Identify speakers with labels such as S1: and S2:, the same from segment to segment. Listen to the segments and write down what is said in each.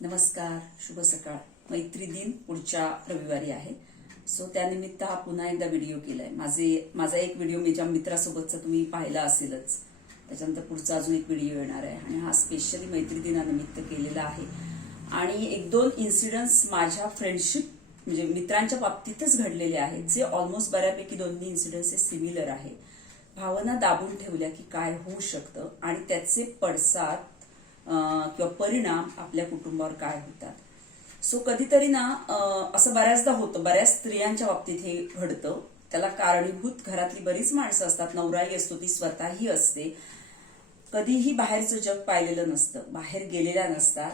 S1: नमस्कार शुभ सकाळ. मैत्री दिन पुढच्या रविवारी आहे. सो त्यानिमित्त हा पुन्हा एकदा व्हिडिओ केलाय. माझे माझा एक व्हिडिओ माझ्या मित्रासोबतचा तुम्ही पाहिला असेलच त्याच्यानंतर पुढचा अजून एक व्हिडिओ येणार आहे. आणि हा स्पेशली मैत्री दिनानिमित्त केलेला आहे. आणि एक दोन इन्सिडन्स माझ्या फ्रेंडशिप म्हणजे मित्रांच्या बाबतीतच घडलेले आहेत जे ऑलमोस्ट बऱ्यापैकी दोन्ही इन्सिडन्स हे सिमिलर आहे. भावना दाबून ठेवल्या की काय होऊ शकतं आणि त्याचे पडसाद किंवा परिणाम आपल्या कुटुंबावर काय होतात. सो कधीतरी ना असं बऱ्याचदा होतं बऱ्याच स्त्रियांच्या बाबतीत हे घडतं. त्याला कारणीभूत घरातली बरीच माणसं असतात. नवराही असतो ती स्वतःही असते. कधीही बाहेरचं जग पाहिलेलं नसतं. बाहेर गेलेल्या नसतात.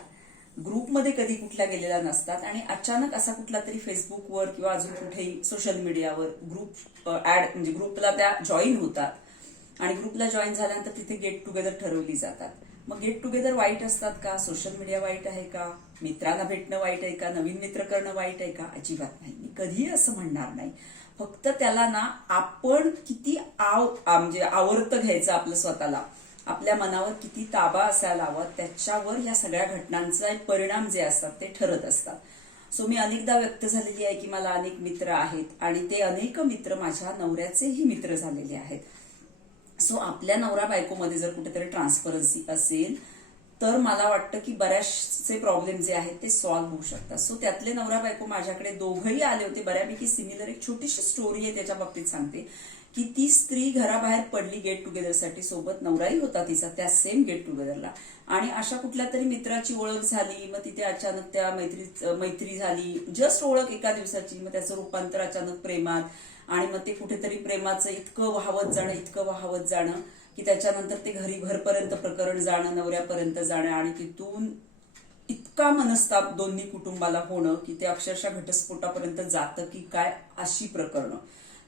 S1: ग्रुपमध्ये कधी कुठल्या गेलेल्या नसतात. आणि अचानक असा कुठला तरी फेसबुकवर किंवा अजून कुठेही सोशल मीडियावर ग्रुप ऍड म्हणजे ग्रुपला त्या जॉईन होतात. आणि ग्रुपला जॉईन झाल्यानंतर तिथे गेट टुगेदर ठरवली जातात. मग गेट टुगेदर वाईट असतात का? सोशल मीडिया वाईट आहे का? मित्रांना भेटणं वाईट आहे का? नवीन मित्र करणं वाईट आहे का? अजिबात नाही. मी कधीही असं म्हणणार नाही. फक्त त्याला ना आपण किती आव म्हणजे आवडतं घ्यायचं आपलं स्वतःला. आपल्या मनावर किती ताबा असायला हवा त्याच्यावर या सगळ्या घटनांचा परिणाम जे असतात ते ठरत असतात. सो मी अनेकदा व्यक्त झालेली आहे की मला अनेक मित्र आहेत आणि ते अनेक मित्र माझ्या नवऱ्याचेही मित्र झालेले आहेत. सो आपल्या नवरा बायकोमध्ये जर कुठेतरी ट्रान्सपरन्सी असेल तर मला वाटतं की बऱ्याचसे प्रॉब्लेम जे आहेत ते सॉल्व्ह होऊ शकतात. सो त्यातले नवरा बायको माझ्याकडे दोघंही आले होते. बऱ्यापैकी सिमिलर एक छोटीशी स्टोरी आहे त्याच्या बाबतीत सांगते. की ती स्त्री घराबाहेर पडली गेट टुगेदरसाठी सोबत नवराही होता तिचा त्या सेम गेट टुगेदरला आणि अशा कुठल्या तरी मित्राची ओळख झाली मग तिथे अचानक त्या मैत्री मैत्री झाली. जस्ट ओळख एका दिवसाची मग त्याचं रूपांतर अचानक प्रेमात. आणि मग ते कुठेतरी प्रेमाचं इतकं वाहवत जाणं इतकं वाहवत जाणं की त्याच्यानंतर ते घरी घरपर्यंत प्रकरण जाणं नवऱ्यापर्यंत जाणं. आणि तिथून इतका मनस्ताप दोन्ही कुटुंबाला होणं की ते अक्षरशः घटस्फोटापर्यंत जातं की काय अशी प्रकरणं.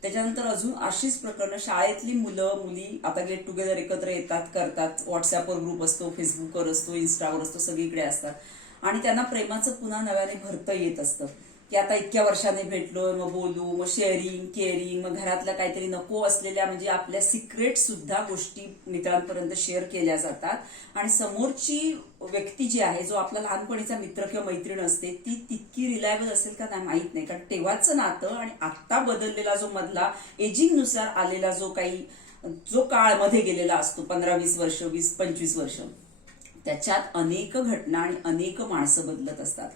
S1: त्याच्यानंतर अजून अशीच प्रकरणं शाळेतली मुलं मुली आता गेट टुगेदर एकत्र येतात करतात. व्हॉट्सअपवर ग्रुप असतो फेसबुकवर असतो इन्स्टावर असतो सगळीकडे असतात. आणि त्यांना प्रेमाचं पुन्हा नव्याने भरतं येत असतं. की आता इतक्या वर्षाने भेटलो मग बोलू मग शेअरिंग केअरिंग मग घरातल्या काहीतरी नको असलेल्या म्हणजे आपल्या सिक्रेट सुद्धा गोष्टी मित्रांपर्यंत शेअर केल्या जातात. आणि समोरची व्यक्ती जी आहे जो आपला लहानपणीचा मित्र किंवा मैत्रीण असते ती तितकी रिलायबल असेल का नाही माहीत नाही. कारण तेव्हाचं नातं आणि आता बदललेला जो मधला एजिंगनुसार आलेला जो काही जो काळमध्ये गेलेला असतो पंधरा वीस वर्ष वीस पंचवीस वर्ष त्याच्यात अनेक घटना आणि अनेक माणसं बदलत असतात.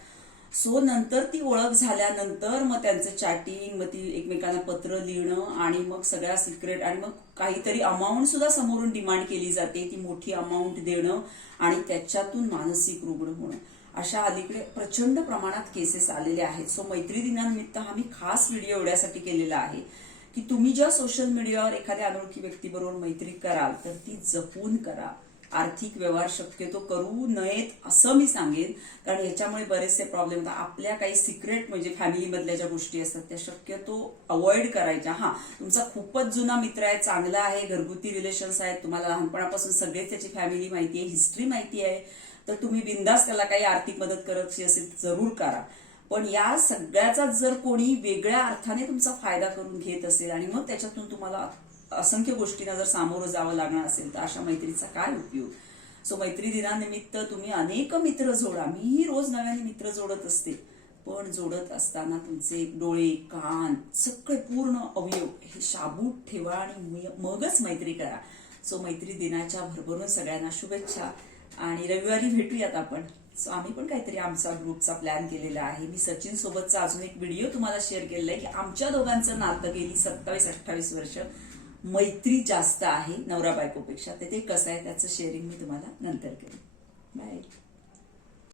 S1: सो नंतर ती ओळख झाल्यानंतर मग त्यांचं चॅटिंग मग ती एकमेकांना पत्र लिहिणं आणि मग सगळ्या सिक्रेट आणि मग काहीतरी अमाऊंट सुद्धा समोरून डिमांड केली जाते. ती मोठी अमाऊंट देणं आणि त्याच्यातून मानसिक रुग्ण होणं. अशा अलीकडे प्रचंड प्रमाणात केसेस आलेले आहेत. सो मैत्री दिनानिमित्त हा मी खास व्हिडिओ एवढ्यासाठी केलेला आहे की तुम्ही ज्या सोशल मीडियावर एखाद्या अनोळखी व्यक्तीबरोबर मैत्री कराल तर ती जपून करा. आर्थिक व्यवहार शक्यतो करू नयेत असं मी सांगेन. कारण ह्याच्यामुळे बरेचसे प्रॉब्लेम होतात आपल्या काही सिक्रेट म्हणजे फॅमिलीमधल्या ज्या गोष्टी असतात त्या शक्यतो अवॉइड करायच्या. हा तुमचा खूपच जुना मित्र आहे चांगला आहे घरगुती रिलेशन्स आहेत तुम्हाला लहानपणापासून सगळेच त्याची फॅमिली माहिती आहे हिस्ट्री माहिती आहे तर तुम्ही बिंदास त्याला काही आर्थिक मदत करत असेल जरूर करा. पण या सगळ्याचा जर कोणी वेगळ्या अर्थाने तुमचा फायदा करून घेत असेल आणि मग त्याच्यातून तुम्हाला असंख्य गोष्टींना जर सामोरं जावं लागणार असेल तर अशा मैत्रीचा काय उपयोग? सो मैत्री दिनानिमित्त तुम्ही अनेक मित्र जोडा. मीही रोज नव्याने मित्र जोडत असते. पण जोडत असताना तुमचे डोळे कान सगळे पूर्ण अवयव हे शाबूत ठेवा आणि मगच मैत्री करा. सो मैत्री दिनाच्या भरभरून सगळ्यांना शुभेच्छा. आणि रविवारी भेटूयात आपण. सो आम्ही पण काहीतरी आमचा ग्रुपचा प्लॅन केलेला आहे. मी सचिन सोबतचा अजून एक व्हिडिओ तुम्हाला शेअर केलेला आहे की आमच्या दोघांचं नातं गेली सत्तावीस अठ्ठावीस वर्ष. मैत्री जास्त आहे नवरा बायकोपेक्षा. तर ते कसं आहे? त्याचं शेअरिंग मी तुम्हाला नंतर करेन. बाय